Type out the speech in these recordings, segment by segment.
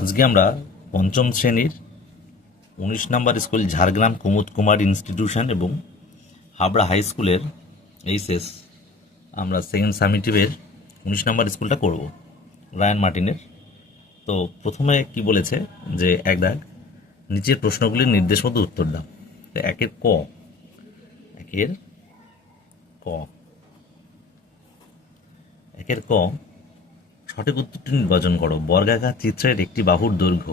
আজকে আমরা পঞ্চম শ্রেণীর 19 নম্বর স্কুল ঝাড়গ্রাম কুমুদ কুমার ইনস্টিটিউশন এবং হাবড়া হাই স্কুলের এইচএস আমরা সেকেন্ড সামিটিভের 19 নম্বর স্কুলটা করব রায়ান মার্টিনের। তো প্রথমে কি বলেছে যে এক দাগ নিচের প্রশ্নগুলির নির্দেশ মতো উত্তর দাও। তো একের ক ক একের ক সঠিক উত্তরটি নির্বাচন করো। বর্গাকার চিত্রের একটি বাহুর দৈর্ঘ্য।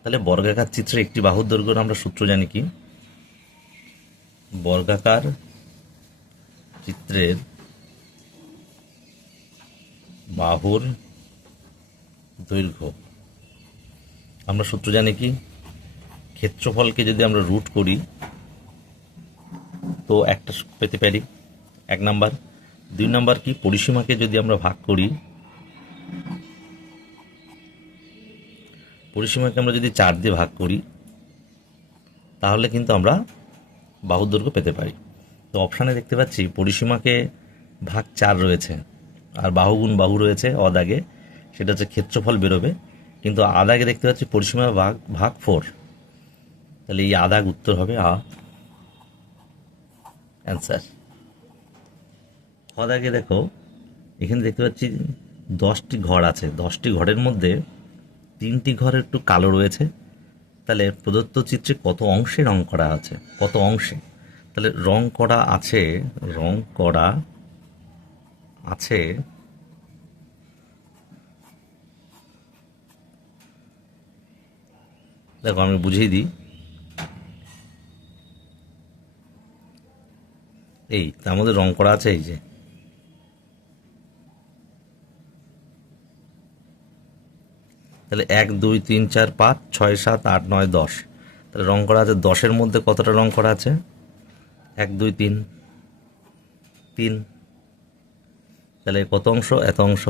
তাহলে বর্গাকার চিত্রের একটি বাহুর দৈর্ঘ্য আমরা সূত্র জানি কি, বর্গাকার চিত্রের বাহুর দৈর্ঘ্য আমরা সূত্র জানি কি, ক্ষেত্রফলকে যদি আমরা রুট করি তো একটা পেতে পারি, এক নাম্বার। দুই নাম্বার কি, পরিসীমাকে যদি আমরা ভাগ করি, পরিসীমাকে আমরা যদি 4 দিয়ে ভাগ করি তাহলে কিন্তু আমরা বাহুর দৈর্ঘ্য পেতে পারি। তো অপশানে দেখতে পাচ্ছি পরিসীমাকে ভাগ 4 রয়েছে আর বাহু গুণ বাহু রয়েছে অদাগে, সেটা হচ্ছে ক্ষেত্রফল বেরোবে। কিন্তু আদাগে দেখতে পাচ্ছি পরিসীমা ভাগ 4, তাহলে এই আদাগ উত্তর হবে অ্যান্সার। অদাগে দেখো এখানে দেখতে পাচ্ছি 10টি ঘর আছে, 10টি ঘরের মধ্যে 3টি ঘর একটু কালো রয়েছে। তাহলে প্রদত্ত চিত্রে কত অংশে রং করা আছে, কত অংশে, তাহলে রং করা আছে দেখো আমি বুঝিয়ে দিই। এই তার মধ্যে রং করা আছে এই যে, তাহলে 1 2 3 4 5 6 7 8 9 10, তাহলে রং করা আছে 10-এর মধ্যে কতটা রং করা আছে, 1 2 3 3, তাহলে কত অংশ, এত অংশ,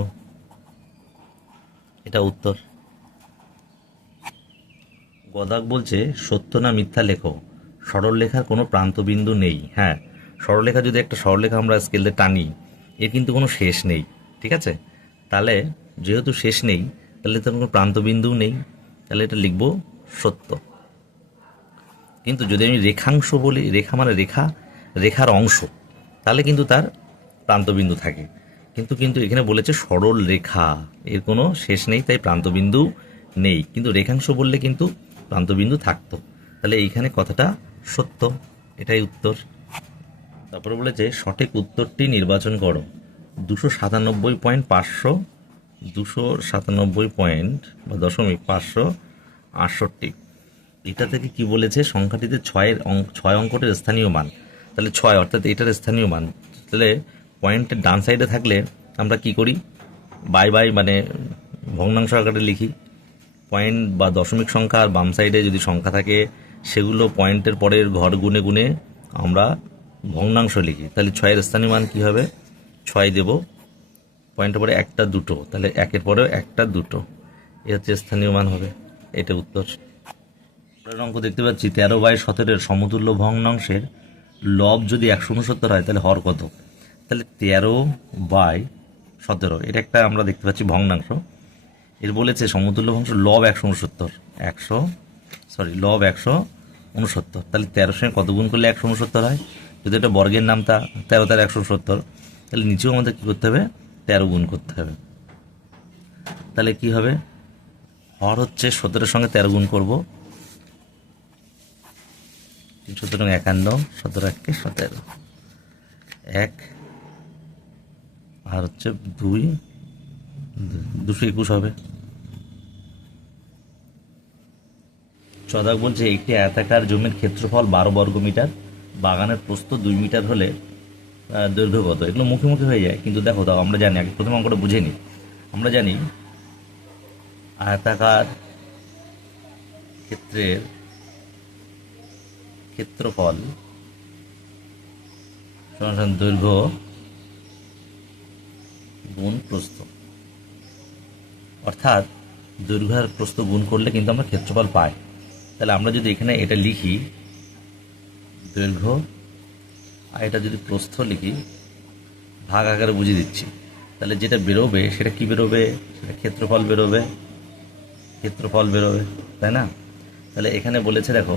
এটা উত্তর। গদাক বলছে সত্য না মিথ্যা লেখো, সরলরেখার কোনো প্রান্তবিন্দু নেই। হ্যাঁ, সরলরেখা যদি একটা সরলরেখা আমরা স্কেলে টানি এর কিন্তু কোনো শেষ নেই, ঠিক আছে। তাহলে যেহেতু শেষ নেই তাহলে তো কোনো প্রান্তবিন্দুও নেই, তাহলে এটা লিখব সত্য। কিন্তু যদি আমি রেখাংশ বলি, রেখা মানে রেখার অংশ, তাহলে কিন্তু তার প্রান্তবিন্দু থাকে। কিন্তু এখানে বলেছে সরল রেখা, এর কোনো শেষ নেই, তাই প্রান্তবিন্দু নেই। কিন্তু রেখাংশ বললে কিন্তু প্রান্তবিন্দু থাকতো, তাহলে এইখানে কথাটা সত্য, এটাই উত্তর। তারপরে বলেছে সঠিক উত্তরটি নির্বাচন করো। 297.500 297 পয়েন্ট বা দশমিক 568, এটা থেকে কি বলেছে, সংখ্যাটিতে 6 অঙ্কটির স্থানীয় মান। তাহলে 6 অর্থাৎ এটার স্থানীয় মান। তাহলে পয়েন্টের ডান সাইডে থাকলে আমরা কি করি, বাই মানে ভগ্নাংশ আকারে লিখি। পয়েন্ট বা দশমিক সংখ্যা আর বাম সাইডে যদি সংখ্যা থাকে সেগুলো পয়েন্টের পরের ঘর গুনে গুনে আমরা ভগ্নাংশ লিখি। তাহলে 6-এর স্থানীয় মান কী হবে, 6 দেব, পয়েন্টের পরে 1টা 2টো, তাহলে 1-এর পরেও 1টা 2টো, এ হচ্ছে স্থানীয় মান হবে, এটা উত্তর। অঙ্ক দেখতে পাচ্ছি 13/17 সমতুল্য ভগ্নাংশের লব যদি 169 হয় তাহলে হর কত। তাহলে 13/17 এটা একটা আমরা দেখতে পাচ্ছি ভগ্নাংশ, এর বলেছে সমতুল্য ভগ্নাংশ লব 169, লব 169, তাহলে 13-এর সঙ্গে কত গুণ করলে 169 হয়। যদি এটা বর্গের নাম তা 13 তার 170, তাহলে নিচেও আমাদের কী করতে হবে, 13 গুণ করতে হবে। তাহলে কি হবে, হর হচ্ছে 17-এর সঙ্গে 13 গুণ করবো, 17 51, 17 1 17, 1 আর হচ্ছে 2 221 হবে। চদাক বলছে একটি আয়তাকার জমির ক্ষেত্রফল 12 বর্গমিটার, বাগানের প্রস্থ 2 মিটার হলে দৈর্ঘ্য কত। এগুলো মুখে মুখে হয়ে যায়, কিন্তু দেখো তাও আমরা জানি, আগে প্রথম অঙ্কটা বুঝে নিই। আমরা জানি আয়তাকার ক্ষেত্রের ক্ষেত্রফল সমান দৈর্ঘ্য গুণ প্রস্থ, অর্থাৎ দৈর্ঘ্য আর প্রস্থ গুণ করলে কিন্তু আমরা ক্ষেত্রফল পাই। তাহলে আমরা যদি এখানে এটা লিখি দৈর্ঘ্য আর এটা যদি প্রস্থ লিখি, ভাগ আকারে বুঝিয়ে দিচ্ছি, তাহলে যেটা বেরোবে সেটা কি বেরোবে, সেটা ক্ষেত্রফল বেরোবে। ক্ষেত্রফল বেরোবে, তাই না? তাহলে এখানে বলেছে দেখো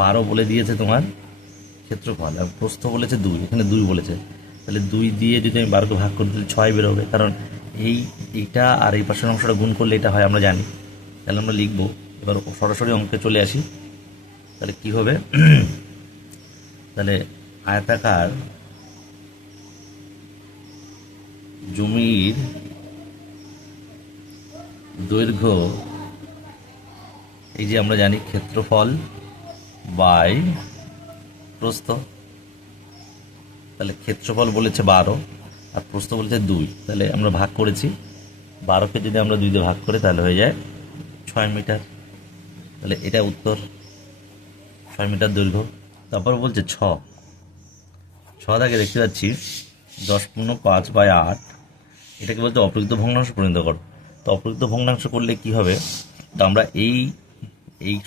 12 বলে দিয়েছে তোমার ক্ষেত্রফল, আর প্রস্থ বলেছে 2, এখানে 2 বলেছে। তাহলে 2 দিয়ে যদি আমি 12কে ভাগ করি তাহলে 6 বেরোবে, কারণ এইটা আর এই পাশের অংশটা গুণ করলে এটা হয় আমরা জানি। তাহলে আমরা লিখবো, এবার সরাসরি অঙ্কে চলে আসি। তাহলে কি হবে, তাহলে আয়তাকার জমির দৈর্ঘ্য, এই যে আমরা জানি ক্ষেত্রফল বাই প্রস্থ। তাহলে ক্ষেত্রফল বলেছে 12 আর প্রস্থ বলেছে 2, তাহলে আমরা ভাগ করেছি। 12কে যদি আমরা 2 দিয়ে ভাগ করি তাহলে হয়ে যায় 6 মিটার। তাহলে এটা উত্তর, 6 মিটার দৈর্ঘ্য। তারপর বলছে 6 দাগে দেখতে পাচ্ছি 10⁻5/8, এটাকে বলতে অপ্রকৃত ভগ্নাংশ পরিণত করো। তো অপ্রকৃত ভগ্নাংশ করলে কি হবে, তো আমরা এই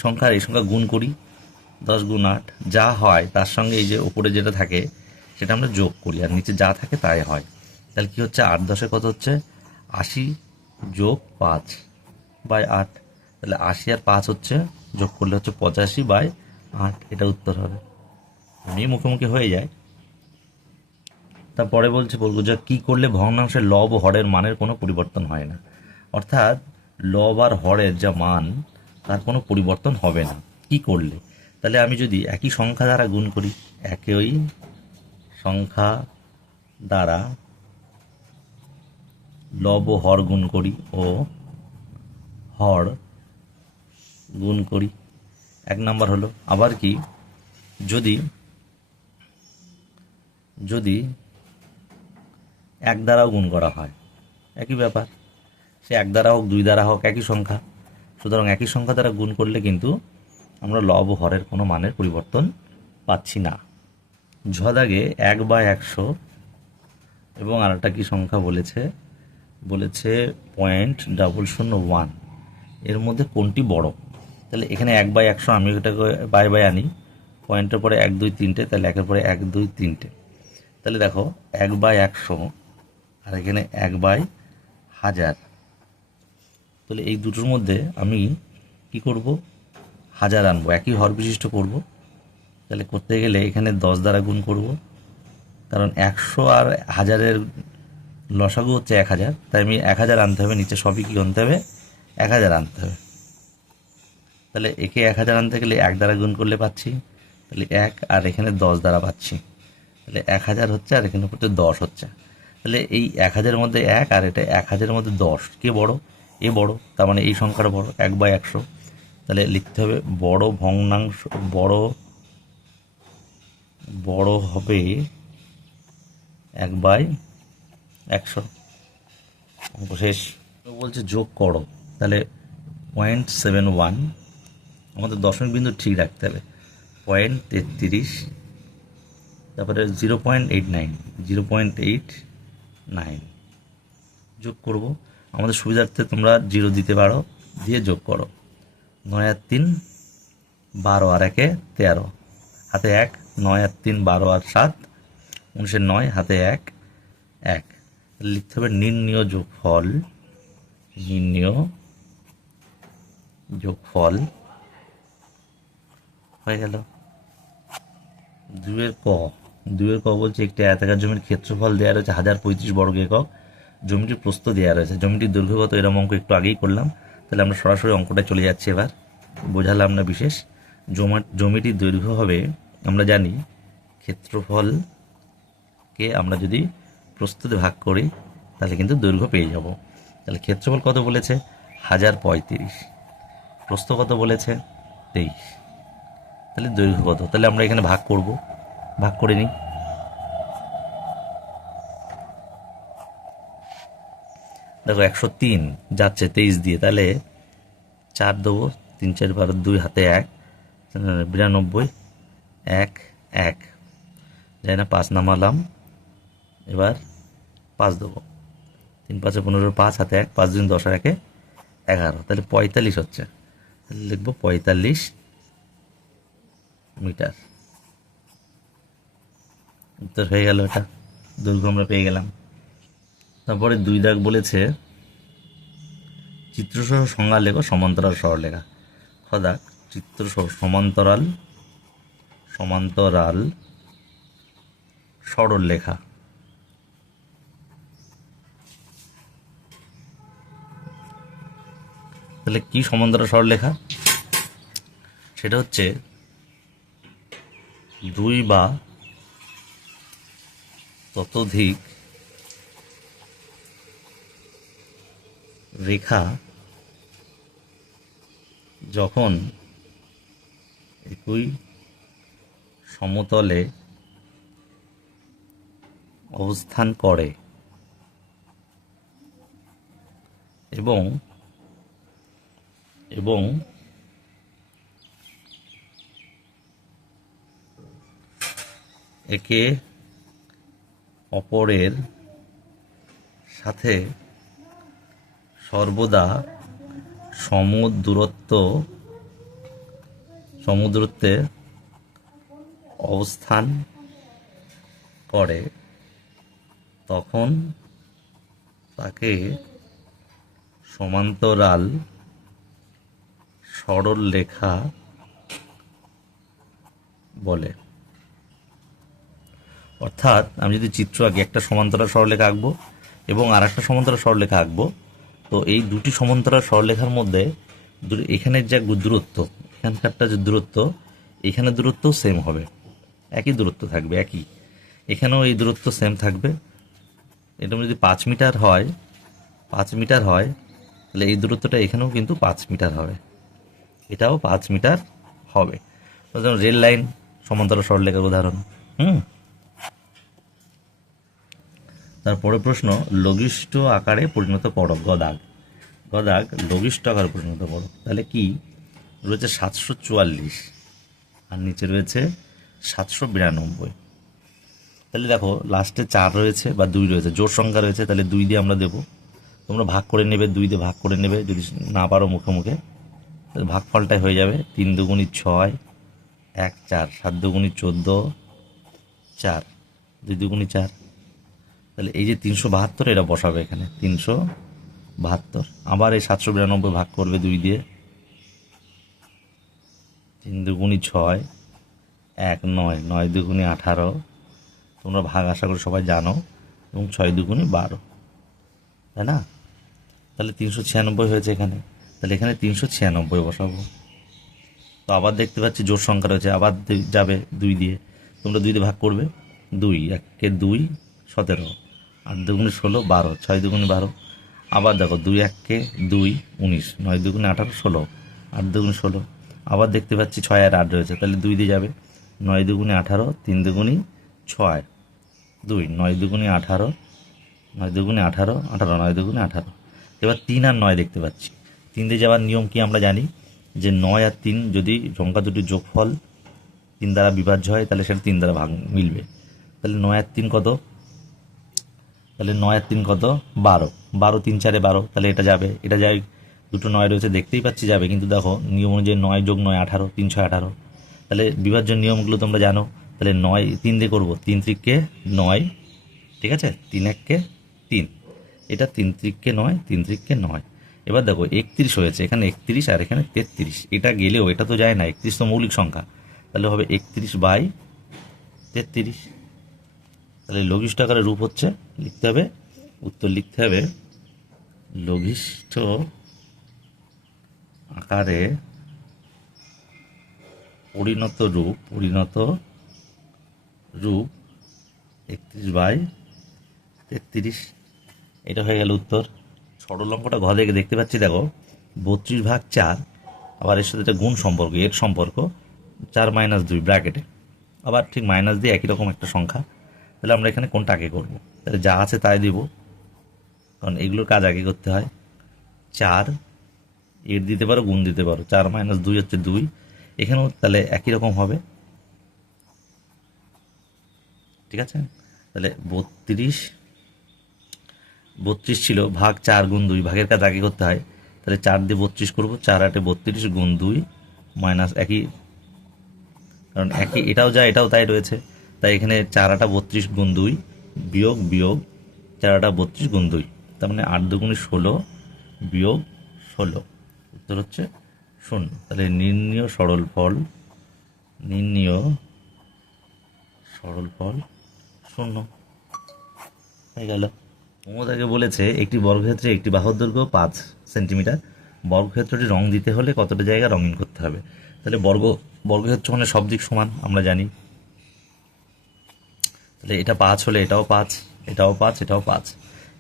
সংখ্যার এই সংখ্যা গুণ করি, 10 গুণ 8 যা হয় তার সঙ্গে এই যে উপরে যেটা থাকে সেটা আমরা যোগ করি, আর নিচে যা থাকে তাই হয়। তাহলে কি হচ্ছে, 8 10 কত হচ্ছে 80 যোগ 5/8। তাহলে 80 আর 5 হচ্ছে যোগ করলে হচ্ছে 85/8, এটা উত্তর হবে। আমি মুখোমুখি হয়ে যায়। তারপরে বলবো যে কী করলে ভগ্নাংশের লব ও হরের মানের কোনো পরিবর্তন হয় না। অর্থাৎ লব আর হরের যা মান তার কোনো পরিবর্তন হবে না কি করলে। তাহলে আমি যদি একই সংখ্যা দ্বারা গুণ করি, একই সংখ্যা দ্বারা লব ও হর গুণ করি ও হর গুণ করি, 1 নাম্বার হলো। আবার কি, যদি 1 দ্বারাও গুণ করা হয়, একই ব্যাপার, সে 1 দ্বারা হোক 2 দ্বারা হোক একই সংখ্যা। সুতরাং একই সংখ্যা দ্বারা গুণ করলে কিন্তু আমরা লব ও হরের কোনো মানের পরিবর্তন পাচ্ছি না। ঝদাগে 1/100 এবং আরেকটা কি সংখ্যা বলেছে 0.001, এর মধ্যে কোনটি বড়। তাহলে এখানে 1/100 আমি এটাকে বাই আনি, পয়েন্টের পরে 1 2 3টে, তাহলে 1-এর পরে 1 2 3টে। তাহলে দেখো 1/100 আর এখানে 1/1000, তাহলে এই দুটোর মধ্যে আমি কি করব, 1000 আনবো, একই হর বিশিষ্ট করব। তাহলে করতে গেলে এখানে 10 দ্বারা গুণ করব, কারণ 100 আর 1000-এর লসাগু হচ্ছে 1000, তাই আমি 1000 আনতে হবে, নিচে সবই কি আনতে হবে 1000 আনতে হবে। তাহলে একে 1000 আনতে গেলে 1 দ্বারা গুণ করলে পাচ্ছি, তাহলে 1, আর এখানে 10 দ্বারা পাচ্ছি, তাহলে 1000 হচ্ছে, আর এখানে হচ্ছে 10 হচ্ছে। তাহলে এই 1000-এর মধ্যে 1 আর এটা 1000-এর মধ্যে 10, কে বড়, এ বড়, তার মানে এই সংখ্যাটা বড় 1/100। তাহলে লিখতে হবে বড় ভগ্নাংশ, বড় হবে 1/100। অঙ্ক শেষ। বলছে যোগ করো, তাহলে 0.71, আমাদের দশমিক বিন্দু ঠিক রাখতে হবে, 0.33, তারপরে 0.89 যোগ করব। আমাদের সুবিধার্থে তোমরা 0 দিতে পারো, দিয়ে যোগ করো। 9 আর 3 12 আর 1 13, হাতে 1, 9 আর 3 12 আর 7 19, 9 হাতে 1 1। লিখতে হবে নির্ণীয় যোগফল হয়ে গেল। 2-এর ক বলছে একটি আয়তাকার জমির ক্ষেত্রফল দেওয়া রয়েছে 1035 বর্গ একক, জমিটির প্রস্থ দেওয়া রয়েছে, জমিটির দৈর্ঘ্যগত, এরকম অঙ্ক একটু আগেই করলাম। তাহলে আমরা সরাসরি অঙ্কটা চলে যাচ্ছি, এবার বোঝালাম না বিশেষ। জমিটির দৈর্ঘ্য হবে, আমরা জানি ক্ষেত্রফলকে আমরা যদি প্রস্থতে ভাগ করি তাহলে কিন্তু দৈর্ঘ্য পেয়ে যাব। তাহলে ক্ষেত্রফল কত বলেছে 1035, প্রস্থ কত বলেছে 23, তাহলে দৈর্ঘ্য কত, তাহলে আমরা এখানে ভাগ করে নিই। দেখো 103 যাচ্ছে 23 দিয়ে, তাহলে 4 দেবো, 3 4 12 2 হাতে 1 92 1 1, যাই না 5 নামালাম, এবার 5 দেবো, 3 5 15 5 হাতে 1, 5 2 10 আর 1 11, তাহলে 45 হচ্ছে, তাহলে লিখবো 45 মিটার। উত্তর হয়ে গেল, এটা দৈর্ঘ্য আমরা পেয়ে গেলাম। তারপরে 2 দাগ বলেছে চিত্রসহ সংজ্ঞা লেখো, সমান্তরাল সরলরেখা। দাগ চিত্রসহ সমান্তরাল সরলরেখা। তাহলে কি সমান্তরাল সরলরেখা? সেটা হচ্ছে দুই বা ততোধিক রেখা যখন একই সমতলে অবস্থান করে এবং একে অপরের সাথে সর্বদা সমদূরত্বে অবস্থান করে, তখন তাকে সমান্তরাল সরলরেখা বলে। অর্থাৎ আমি যদি চিত্র আঁকি, একটা সমান্তরাল সরলরেখা আঁকবো এবং আর একটা সমান্তরাল সরলরেখা আঁকবো, তো এই দুটি সমান্তরাল সরলরেখার মধ্যে এখানের যে দূরত্ব, এখানকারটা যে দূরত্ব, এখানে দূরত্ব সেম হবে, একই দূরত্ব থাকবে, একই। এখানেও এই দূরত্ব সেম থাকবে। এটা যদি 5 মিটার হয়, তাহলে এই দূরত্বটা এখানেও কিন্তু 5 মিটার হবে, এটাও 5 মিটার হবে। যেমন রেল লাইন সমান্তরাল সরলরেখার উদাহরণ। তারপরে প্রশ্ন, লঘিষ্ঠ আকারে পরিণত করো। গদাগ লঘিষ্ঠ আকারে পরিণত করো। তাহলে কি রয়েছে? 744 আর নিচে রয়েছে 792। তাহলে দেখো লাস্টে 4 রয়েছে বা 2 রয়েছে, জোড় সংখ্যা রয়েছে, তাহলে 2 দিয়ে আমরা দেবো। তোমরা ভাগ করে নেবে, 2 দিয়ে ভাগ করে নেবে, যদি না পারো মুখে মুখে, তাহলে ভাগফলটাই হয়ে যাবে 3 দুগুণী 6, 1 4, 7 দুগুণী 14, 4, 2 দুগুণী 4। তাহলে এই যে 372 এটা বসাবে এখানে, 372। আবার এই 792 ভাগ করবে 2 দিয়ে, 3 দুগুণী 6, 1 9, 9 দুগুণী 18। তোমরা ভাগ আশা করে সবাই জানো, এবং 6 দুগুণী 12, তাই না? তাহলে 396 হয়েছে এখানে। তাহলে এখানে 396 বসাবো। তো আবার দেখতে পাচ্ছি জোড় সংখ্যা রয়েছে, আবার যাবে 2 দিয়ে। তোমরা 2 দিয়ে ভাগ করবে, 2 1 2 17, 8 দুগুণী 16, 12, 6 দুগুণী 12। আবার দেখো 2 1 2 19, 9 দুগুণী 18, 16, 8 দুগুণী 16। আবার দেখতে পাচ্ছি 6 আর 8 রয়েছে, তাহলে 2 দিয়ে যাবে, 9 দুগুণী 18, 3 দুগুণী 6, 2, 9 দুগুণী 18, 9 দুগুণী 18, 18, 9 দুগুণী 18। এবার 3 আর 9 দেখতে পাচ্ছি। 3 দিয়ে যাওয়ার নিয়ম কি আমরা জানি, যে 9 আর 3 যদি সংখ্যা দুটির যোগফল 3 দ্বারা বিভাজ্য হয়, তাহলে সেটা 3 দ্বারা ভাগ মিলবে। তাহলে 9 আর 3 কত? তাহলে 9 আর 3 কত? 12। 12 3 4 12, তাহলে এটা যাবে, এটা যায়। দুটো 9 রয়েছে, দেখতেই পাচ্ছি যাবে, কিন্তু দেখো নিয়ম অনুযায়ী 9 যোগ 9 18, 3 6 18। তাহলে বিভাজ্য নিয়মগুলো তোমরা জানো। তাহলে 9 3 দিয়ে করবো, 3 3 9, ঠিক আছে, 3 1 3, এটা 3 3 9, 3 3 9। এবার দেখো 31 হয়েছে, এখানে 31 আর এখানে 33, এটা গেলেও এটা তো যায় না, 31 তো মৌলিক সংখ্যা, তাহলে হবে 31/33। তাহলে লঘিষ্ঠ আকারের রূপ হচ্ছে, লিখতে হবে, উত্তর লিখতে হবে, লঘিষ্ঠ আকারে পরিণত রূপ 31/33। এটা হয়ে গেল উত্তর। সরল অঙ্কটা ঘ থেকে দেখতে পাচ্ছি, দেখো 32/4, আবার এর সাথে একটা গুণ সম্পর্ক, এর সম্পর্ক 4 - 2 ব্র্যাকেটে, আবার ঠিক মাইনাস দিয়ে একই রকম একটা সংখ্যা। তাহলে আমরা এখানে কোনটা আগে করবো? তাহলে যা আছে তাই দিব, কারণ এগুলোর কাজ আগে করতে হয়। 4 এর দিতে পারো, গুণ দিতে পারো, 4 - 2 হচ্ছে 2। এখানেও তাহলে একই রকম হবে, ঠিক আছে। তাহলে 32 ছিল, ভাগ 4 গুণ 2, ভাগের কাজ আগে করতে হয়। তাহলে 4 দিয়ে 32 করবো, 4 8 32 গুণ 2 মাইনাস একই, কারণ একই, এটাও যা এটাও তাই রয়েছে, তাই এখানে 4 8 32 গুণ 2 বিয়োগ 4 8 32 গুণ 2, তার মানে 8 দুগুণে 16 বিয়োগ 16, উত্তর হচ্ছে 0। তাহলে নির্ণীয় সরলফল 0 হয়ে গেল। মমতাকে বলেছে একটি বর্গক্ষেত্রে একটি বাহুর দৈর্ঘ্য 5 সেন্টিমিটার, বর্গক্ষেত্রটি রং দিতে হলে কতটা জায়গা রঙিন করতে হবে। তাহলে বর্গক্ষেত্র মানে সব দিক সমান আমরা জানি। তাহলে এটা 5 হলে এটাও 5, এটাও 5, এটাও 5,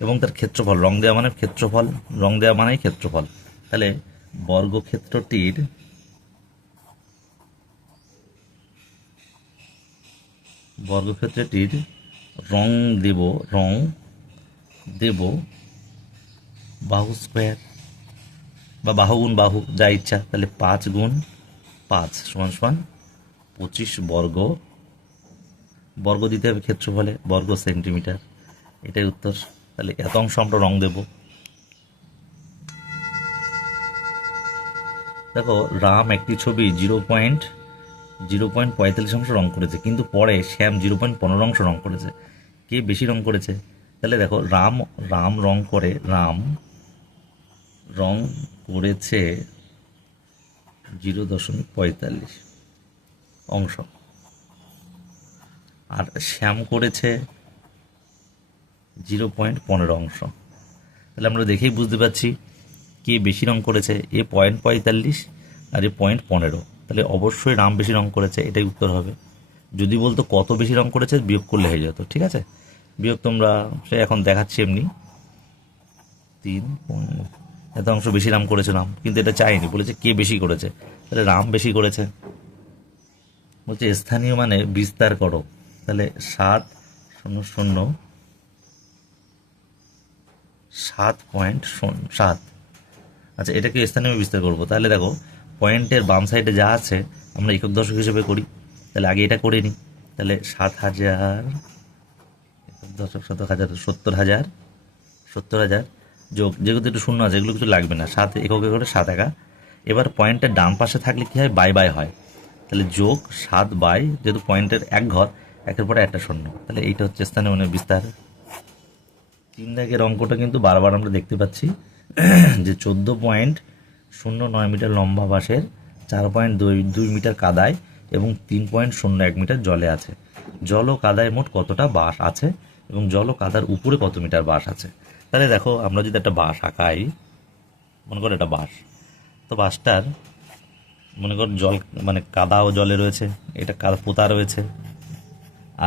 এবং তার ক্ষেত্রফল, রং দেওয়া মানে ক্ষেত্রফল, রং দেওয়া মানেই ক্ষেত্রফল। তাহলে বর্গক্ষেত্রটির রং দেব বাহু স্কোয়ার বা বাহু গুণ বাহু, যা ইচ্ছা। তাহলে 5 গুণ 5 সমান সমান 25 বর্গ দিতে হবে ক্ষেত্রফলে, বর্গ সেন্টিমিটার। এটাই উত্তর। তাহলে এত অংশ আমরা রং দেব। দেখো, রাম একটি ছবি 0.45 অংশ রং করেছে, কিন্তু পরে শ্যাম 0.15 অংশ রং করেছে। কে বেশি রং করেছে? তাহলে দেখো, রাম রং করেছে 0.45 অংশ, আর শ্যাম করেছে 0.15 অংশ। তাহলে আমরা দেখেই বুঝতে পারছি কে বেশি রং করেছে। এ 0.45 আর এ 0.15। তাহলে অবশ্যই রাম বেশি রং করেছে, এটাই উত্তর হবে। যদি বলতো কত বেশি রং করেছে, বিয়োগ করলে হয়ে যেত। ঠিক আছে, বিয়োগ তোমরা সে এখন দেখাচ্ছি এমনি। 3 এত অংশ বেশি রাম করেছে রাম, কিন্তু এটা চাইনি, বলেছে কে বেশি করেছে। তাহলে রাম বেশি করেছে। বলছে স্থানীয় মানে বিস্তার করো। তাহলে 7.7। আচ্ছা, এটাকে স্থানীয় বিস্তার করবো। তাহলে দেখো, পয়েন্টের বাম সাইডে যা আছে আমরা একক দশক হিসেবে করি। তাহলে আগে এটা করে নিই। তাহলে 7,000 একক দশক, 70,000 যোগ, যেগুলো একটু শূন্য আছে এগুলো কিছু লাগবে না, 7 এককে করে 7 একা। এবার পয়েন্টের ডান পাশে থাকলে কি হয়, বাই হয়। তাহলে যোগ 7 বাই, যেহেতু পয়েন্টের এক ঘর, একের পরে একটা শূন্য। তাহলে এইটা হচ্ছে স্থানীয় মানে বিস্তার। 3 দাগের অঙ্কটা কিন্তু বারবার আমরা দেখতে পাচ্ছি যে 14.09 মিটার লম্বা বাঁশের 4.2 মিটার কাদায় এবং 3.01 মিটার জলে আছে। জল ও কাদায় মোট কতটা বাঁশ আছে এবং জল ও কাদার উপরে কত মিটার বাঁশ আছে। তাহলে দেখো, আমরা যদি একটা বাঁশ আঁকাই, মনে করো এটা বাঁশ, তো বাঁশটার মনে করো জল মানে কাদা ও জলে রয়েছে, এটা কাদা পোতা রয়েছে,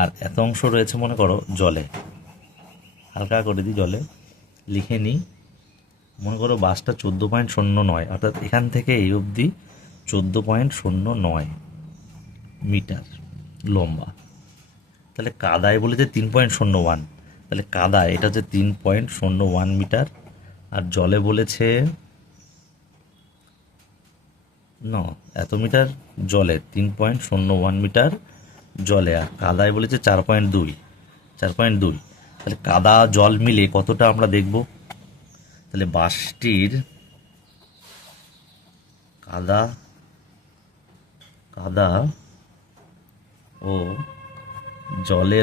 আর এত অংশ রয়েছে মনে করো জলে। হালকা করে দিই, জলে লিখে নিই। মনে করো বাসটা 14.09, অর্থাৎ এখান থেকে এই অবধি 14.09 মিটার লম্বা। তাহলে কাদায় বলেছে 3.01, তাহলে কাদায় এটা হচ্ছে 3.01 মিটার, আর জলে বলেছে এত মিটার জলে, 3.01 মিটার জলে, আর কাদায় বলেছে 4.2। তাহলে কাদা জল মিলে কতটা আমরা দেখব। তাহলে বাঁশটির কাদা ও জলে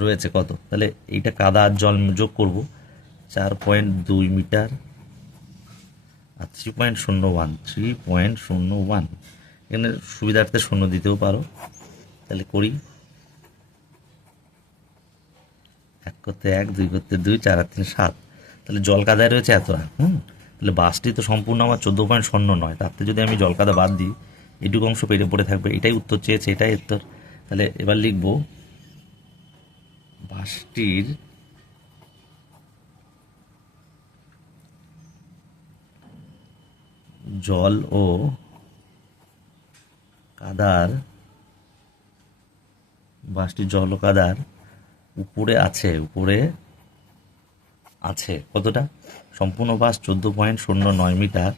রয়েছে কত। তাহলে এইটা কাদা আর জল যোগ করব, 4.2 মিটার আর 3.01। এখানে সুবিধার্থে শূন্য দিতেও পারো। তাহলে করি, 1 করতে 1, 2 করতে 2, 4 আর 3 7। তাহলে জল কাদায় রয়েছে এতটা। তাহলে বাসটি তো সম্পূর্ণ আমার 14.09, তাতে যদি আমি জল কাদা বাদ দিই, এটুকু অংশ পেরে পড়ে থাকবে। এটাই উত্তর চেয়েছে, এটাই উত্তর। তাহলে এবার লিখব বাসটির জল ও কাদার উপরে আছে কতটা। সম্পূর্ণ বাস 14.09 মিটার,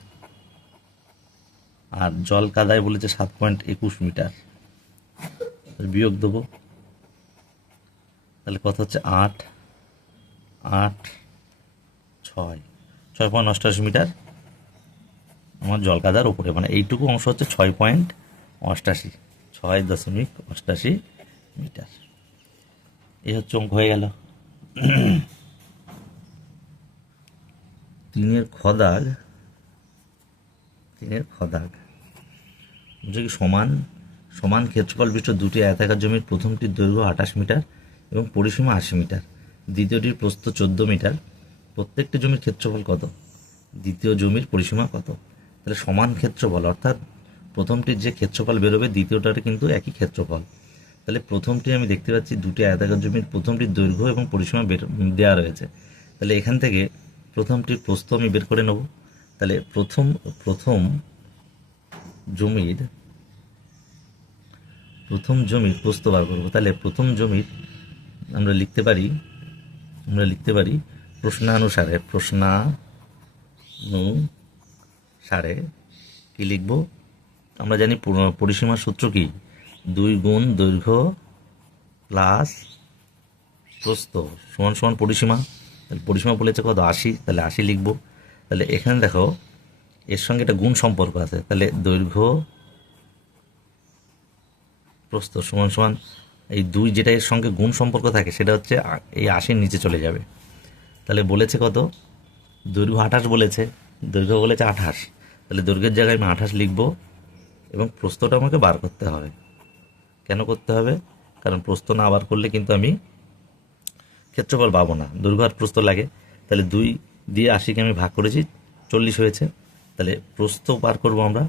আর জল কাদায় বলেছে 7.21 মিটার। বিয়োগ দেবো, তাহলে কত হচ্ছে 6.88 মিটার আমার জল কাদার উপরে, মানে এইটুকু অংশ হচ্ছে 6.88 মিটার। এই হচ্ছে অঙ্ক হয়ে গেল। তিনের খদাগ বলছে কি সমান সমান ক্ষেত্রফল বিশিষ্ট দুটি আয়তাকার জমির প্রথমটির দৈর্ঘ্য 28 মিটার এবং পরিসীমা 80 মিটার, দ্বিতীয়টির প্রস্থ 14 মিটার। প্রত্যেকটি জমির ক্ষেত্রফল কত? দ্বিতীয় জমির পরিসীমা কত? তাহলে সমান ক্ষেত্রফল অর্থাৎ প্রথমটির যে ক্ষেত্রফল বেরোবে দ্বিতীয়টার কিন্তু একই ক্ষেত্রফল। তাহলে প্রথমটি আমি দেখতে পাচ্ছি দুটি আয়তাকার জমির প্রথমটির দৈর্ঘ্য এবং পরিসীমা দেওয়া রয়েছে। তাহলে এখান থেকে প্রথমটির প্রস্থ আমি বের করে নেব। তাহলে প্রথম জমির প্রস্থ বার করবো। তাহলে প্রথম জমির আমরা লিখতে পারি প্রশ্নানুসারে কি লিখব? আমরা জানি পরিসীমার সূত্র কি? 2 গুণ দৈর্ঘ্য প্লাস প্রস্থ সমান সমান পরিসীমা। তাহলে পরিসীমা বলেছে কত? 80। তাহলে 80 লিখব। তাহলে এখানে দেখো এর সঙ্গে একটা গুণ সম্পর্ক আছে। তাহলে দৈর্ঘ্য প্রস্থ সমান সমান এই 2 যেটা এর সঙ্গে গুণ সম্পর্ক থাকে সেটা হচ্ছে এই 80-র নিচে চলে যাবে। তাহলে বলেছে কত? দৈর্ঘ্য 28 বলেছে, দৈর্ঘ্য বলেছে 28। তাহলে দৈর্ঘ্যের জায়গায় আমি 28 লিখব এবং প্রস্থটা আমাকে বার করতে হবে। কেন করতে হবে? কারণ প্রস্থ না বার করলে কিন্তু আমি ক্ষেত্রফল পাবো না, দৈর্ঘ্য আর প্রস্থ লাগে। তাহলে 2 দিয়ে 80কে আমি ভাগ করেছি, 40 হয়েছে। তাহলে প্রস্থ বার করব আমরা।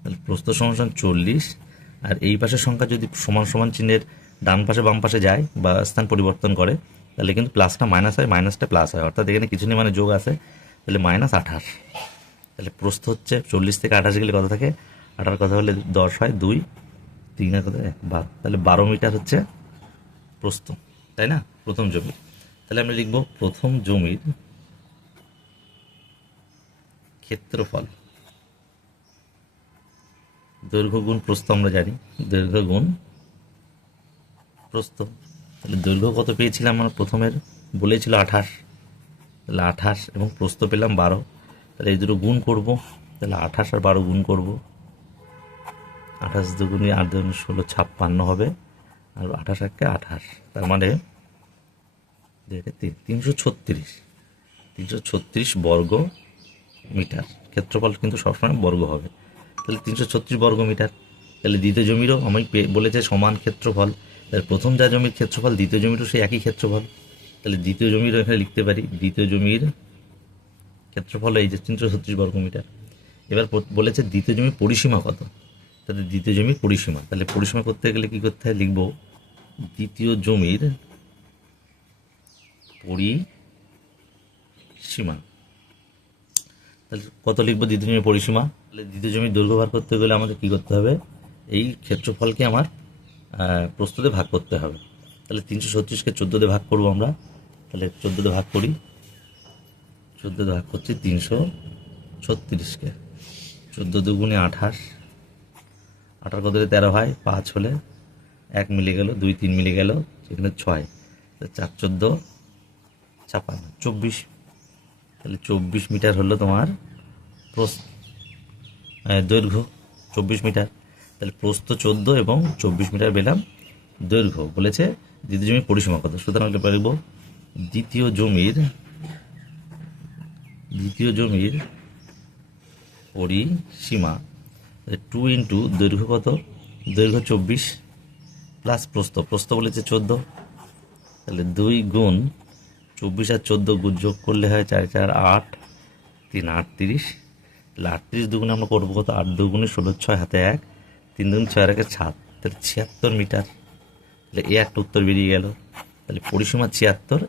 তাহলে প্রস্থ সমান সমান 40, আর এই পাশের সংখ্যা যদি সমান সমান চিহ্নের ডান পাশে বাম পাশে যায় বা স্থান পরিবর্তন করে তাহলে কিন্তু প্লাসটা মাইনাস হয়, মাইনাসটা প্লাস হয়, অর্থাৎ এখানে কিছু নেই মানে যোগ আছে। তাহলে -28। তাহলে প্রস্থ হচ্ছে 40 থেকে 28 গেলে কত থাকে? 18 কথা হলে 10 হয়, 2 3 কত 12। তাহলে 12 মিটার হচ্ছে প্রস্থ, তাই না? প্রথম জমি। তাহলে আমরা লিখব প্রথম জমির ক্ষেত্রফল দৈর্ঘ্য গুণ প্রস্থ। আমরা জানি দৈর্ঘ্য গুণ প্রস্থ। তাহলে দৈর্ঘ্য কত পেয়েছিলাম আমরা? প্রথমের বলেছিল 28। তাহলে 28 এবং প্রস্থ পেলাম 12। তাহলে এই দুটো গুণ করব। তাহলে 28 আর 12 গুণ করব। 28 দুগুণে 8 দুগুণে 16, 56 হবে। আর 28 একে 28, তার মানে 336 বর্গ মিটার। ক্ষেত্রফল কিন্তু সবসময় বর্গ হবে। তাহলে 336 বর্গ মিটার। তাহলে দ্বিতীয় জমিরও আমি বলেছে সমান ক্ষেত্রফল। তাহলে প্রথম যা জমির ক্ষেত্রফল দ্বিতীয় জমিরও সেই একই ক্ষেত্রফল। তাহলে দ্বিতীয় জমিরও এখানে লিখতে পারি দ্বিতীয় জমির ক্ষেত্রফল এই যে 336 বর্গ মিটার। এবার বলেছে দ্বিতীয় জমির পরিসীমা কত? তাহলে দ্বিতীয় জমির পরিসীমা, তাহলে পরিসীমা করতে গেলে কী করতে হয়? লিখব দ্বিতীয় জমির পরিসীমা। তাহলে কত লিখবো দ্বিতীয় জমির পরিসীমা? তাহলে দ্বিতীয় জমির দৈর্ঘ্য ভাগ করতে গেলে আমাদের কী করতে হবে? এই ক্ষেত্রফলকে আমার প্রস্থতে ভাগ করতে হবে। তাহলে 336কে 14 দিয়ে ভাগ করবো আমরা। তাহলে 14 দিয়ে ভাগ করি, 14 দিয়ে ভাগ করছি 336কে। 14 দুগুণে 28, 18 কত 13 হয়, 5 হলে 1 মিলে গেল, 2 3 মিলে গেল, সেখানে 6, 4 14 56, 24। তাহলে 24 মিটার হলো তোমার দৈর্ঘ্য, 24 মিটার। তাহলে প্রস্থ 14 এবং 24 মিটার পেলাম দৈর্ঘ্য। বলেছে দ্বিতীয় জমির পরিসীমা কত? সুতরাং লিখব দ্বিতীয় জমির পরিসীমা 2 ইন্টু দৈর্ঘ্য কত? দৈর্ঘ্য 24 প্লাস প্রস্থ বলেছে 14। তাহলে 2 গুণ 24 আর 14 যোগ করলে হয় 4 4 8, 3 38। তাহলে 38 দুগুণে আমরা করবো কত? 8 দুগুণে 16, 6 হাতে 1, 3 দুগুণ 6 আর 1 7, তাহলে 76 মিটার। তাহলে এই একটা উত্তর বেরিয়ে গেল। তাহলে পরিসীমা 76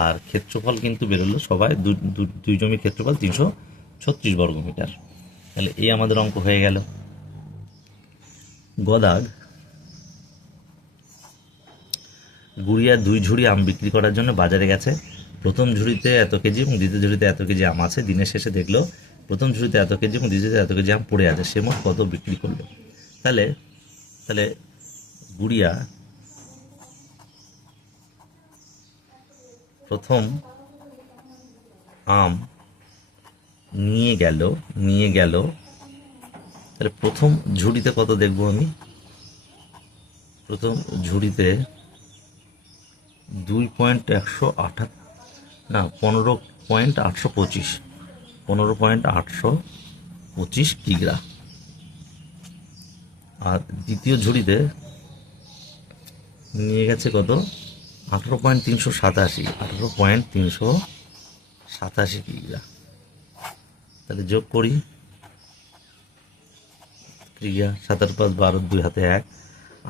আর ক্ষেত্রফল কিন্তু বেরোলো সবাই দুই জমির ক্ষেত্রফল 336 বর্গ মিটার। তাহলে এই আমাদের অঙ্ক হয়ে গেল। গদাগ গুড়িয়া 2 ঝুড়ি আম বিক্রি করার জন্য বাজারে গেছে। প্রথম ঝুড়িতে এত কেজি এবং দ্বিতীয় ঝুড়িতে এত কেজি আম আছে। দিনের শেষে দেখলো প্রথম ঝুড়িতে এত কেজি এবং দ্বিতীয়তে এত কেজি আম পড়ে আছে, সে মোট কত বিক্রি করলো? তাহলে গুড়িয়া প্রথম আম নিয়ে গেল। তাহলে প্রথম ঝুড়িতে কত দেখবো আমি? প্রথম ঝুড়িতে 2.108 না 15 15.825, 15.825 কিগ্রা। আর দ্বিতীয় ঝুড়িতে নিয়ে গেছে কত, 18.387, 18.387 কিগ্রা। তাহলে যোগ করি, ক্রিয়া 7 আর 5 12, 2 হাতে 1,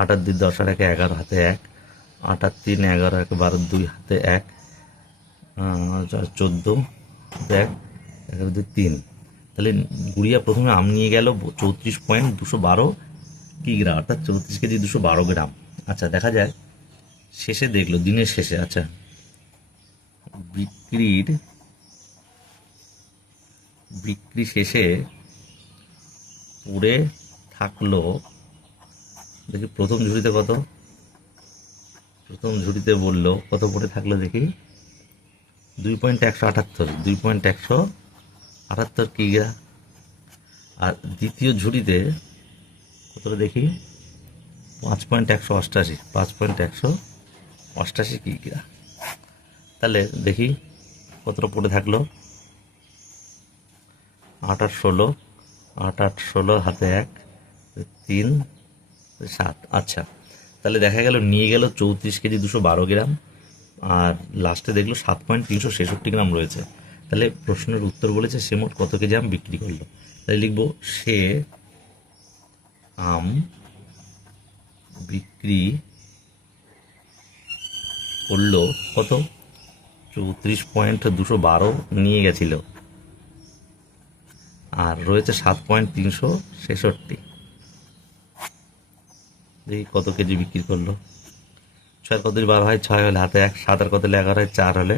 8 আর 2 10 আর 1 11 হাতে 1, 8 আর 3 11 1 12, 2 হাতে 1, 14 1 11 2 3। তাহলে গুড়িয়া প্রথমে আম নিয়ে গেল 34.212 কিগ্রা, অর্থাৎ 34 কেজি 212 গ্রাম। আচ্ছা, দেখা যায় শেষে দেখলো, দিনের শেষে, আচ্ছা বিক্রি শেষে পড়ে থাকলো, দেখি প্রথম ঝুড়িতে কত, প্রথম ঝুড়িতে বললো কত পড়ে থাকলো দেখি, 2.178, 2.178 কিগ্রা। আর দ্বিতীয় ঝুড়িতে কতটা দেখি, 5.188, 5.188 কিগ্রা। তাহলে দেখি কতটা পড়ে থাকলো, 8 আর 16, 8 আর 16 হাতে 1, 3 7। আচ্ছা, তাহলে দেখা গেল নিয়ে গেল 34 কেজি 212 গ্রাম, আর লাস্টে দেখলো 7.366 গ্রাম রয়েছে। তাহলে প্রশ্নের উত্তর বলেছে সে মোট কত কেজি আম বিক্রি করলো। তাই লিখবো, সে আম বিক্রি করলো কত, 34.212 নিয়ে গেছিল, আর রয়েছে 7.366। দেখি কত কেজি বিক্রি করলো। 6 কত 12 হয়, 6 হলে হাতে 1, 7 আর কত 11 হয়, 4 হলে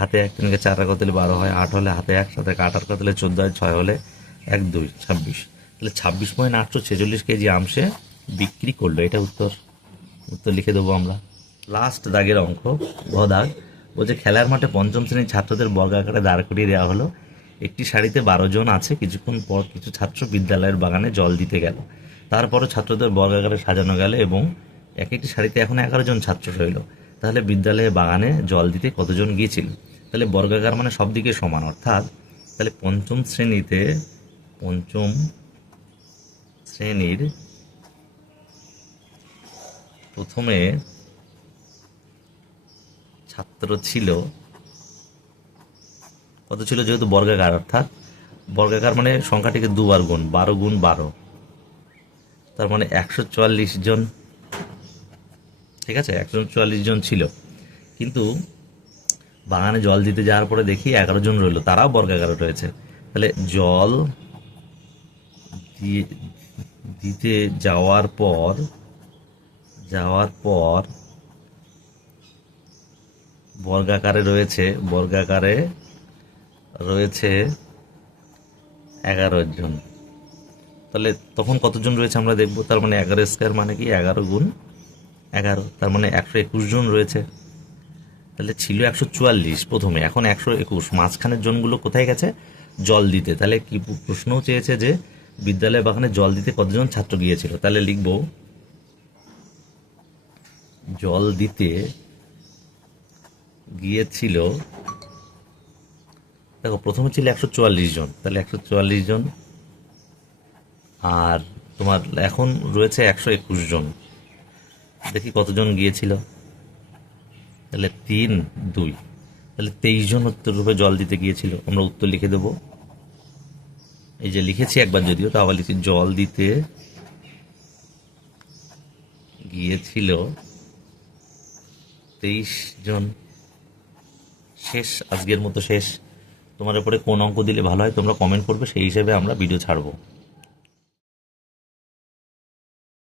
হাতে 1, 3 4 আর কত 12 হয়, 8 হলে হাতে 1, 7 8 আর কত 14 হয়, 6 হলে 1 2 26। তাহলে 26.846 কেজি আম সে বিক্রি করলো। এটা উত্তর লিখে দেবো আমরা। লাস্ট দাগের অঙ্ক, ঘ দাগ, বলছে খেলার মাঠে পঞ্চম শ্রেণীর ছাত্রদের বর্গাকারে দাঁড় করিয়ে দেওয়া হলো। একটি সারিতে 12 জন আছে। কিছুক্ষণ পর কিছু ছাত্র বিদ্যালয়ের বাগানে জল দিতে গেল। তারপরও ছাত্রদের বর্গাকারে সাজানো গেল এবং এক একটি সারিতে এখন 11 জন ছাত্র রইল। তাহলে বিদ্যালয়ের বাগানে জল দিতে কতজন গিয়েছিল? তাহলে বর্গাকার মানে সব দিকে সমান, অর্থাৎ তাহলে পঞ্চম শ্রেণীর প্রথমে ছাত্র ছিল কত ছিল, যেহেতু বর্গাকার, অর্থাৎ বর্গাকার মানে সংখ্যাটিকে দুবার গুণ, 12 গুণ 12, তার মানে 144 জন। ঠিক আছে, 144 জন ছিল, কিন্তু বাগানে জল দিতে যাওয়ার পরে দেখি 11 জন রইল, তারাও বর্গাকারে রয়েছে। তাহলে জল দিতে যাওয়ার পর বর্গাকারে রয়েছে 11 জন। তাহলে তখন কতজন রয়েছে আমরা দেখব। তার মানে 11 স্কোয়ার মানে কি, 11 গুণ 11, তার মানে 121 জন রয়েছে। তাহলে ছিল 144 প্রথমে, এখন 121, মাঝখানের জনগুলো কোথায় গেছে, জল দিতে। তাহলে কি প্রশ্নও চেয়েছে যে বিদ্যালয় বাগানে জল দিতে কতজন ছাত্র গিয়েছিল। তাহলে লিখব, জল দিতে গিয়েছিল, দেখো প্রথমে ছিল 144 জন, তাহলে 144 জন, আর তোমার এখন রয়েছে 121 জন। দেখি কতজন গিয়েছিল, তাহলে 3 2, তাহলে 23 জন উত্তর রূপে জল দিতে গিয়েছিল। আমরা উত্তর লিখে দেব, এই যে লিখেছি একবার যদিও, তো আবার লিখছি, জল দিতে গিয়েছিল 23 জন। শেষ, আজকের মতো শেষ। তোমার উপরে কোন অঙ্ক দিলে ভালো হয় তোমরা কমেন্ট করবে, সেই হিসেবে আমরা ভিডিও ছাড়বো।